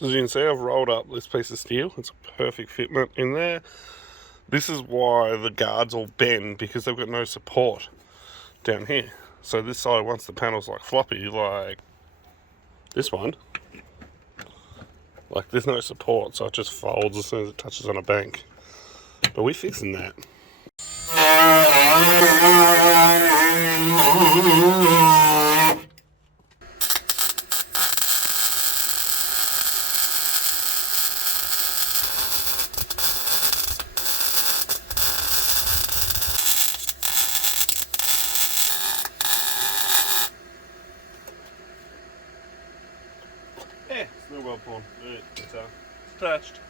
So as you can see, I've rolled up this piece of steel. It's a perfect fitment in there. This is why the guards all bend, because they've got no support down here. So this side, once the panel's like floppy, like this one, like there's no support, so it just folds as soon as it touches on a bank. But we're fixing that. Yeah, still well formed. It's attached.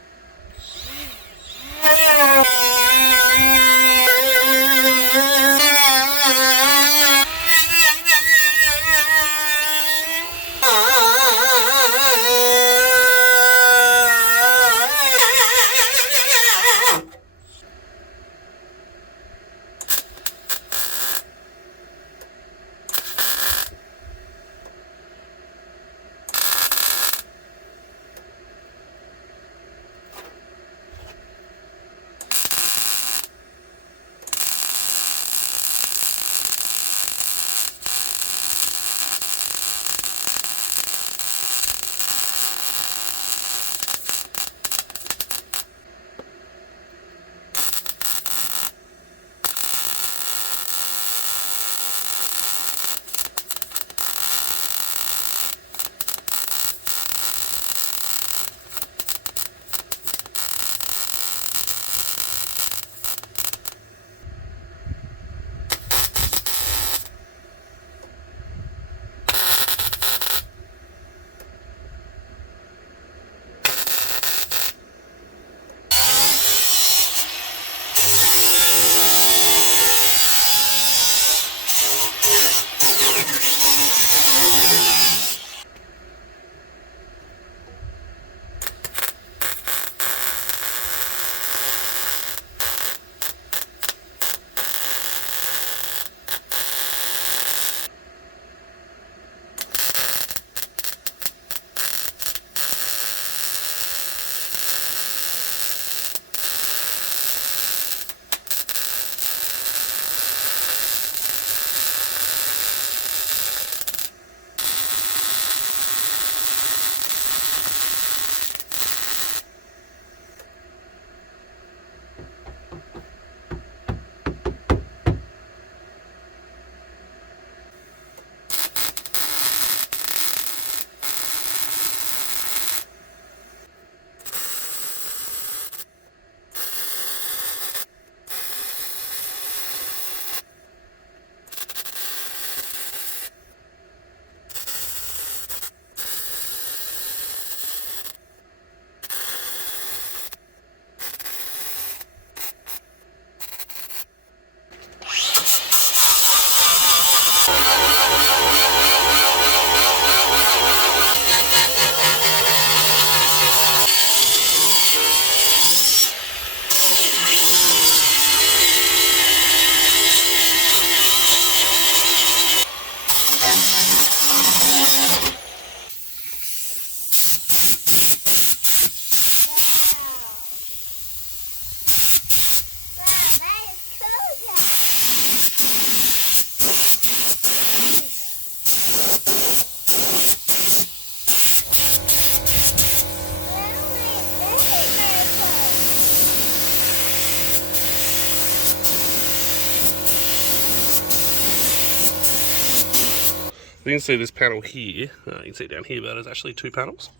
You can see this panel here, you can see down here, but it's actually two panels.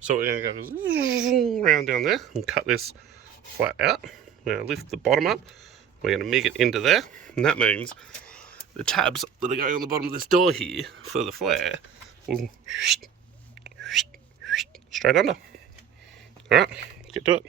So we're going to go around down there and cut this flat out. We're going to lift the bottom up, we're going to make it into there, and that means the tabs that are going on the bottom of this door here for the flare will straight under. Alright, let's get to it.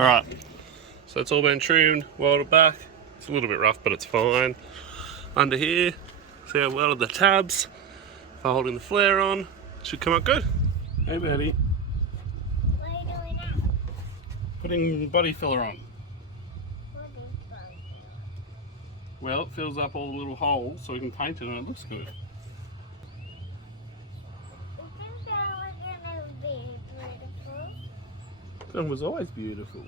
Alright, so it's all been trimmed, welded back. It's a little bit rough, but it's fine. Under here, see I welded the tabs for holding the flare on. Should come up good. Hey Betty. What are you doing now? Putting body filler on. What is body filler? Well, it fills up all the little holes so we can paint it and it looks good. Isn't that was gonna be beautiful? It was always beautiful.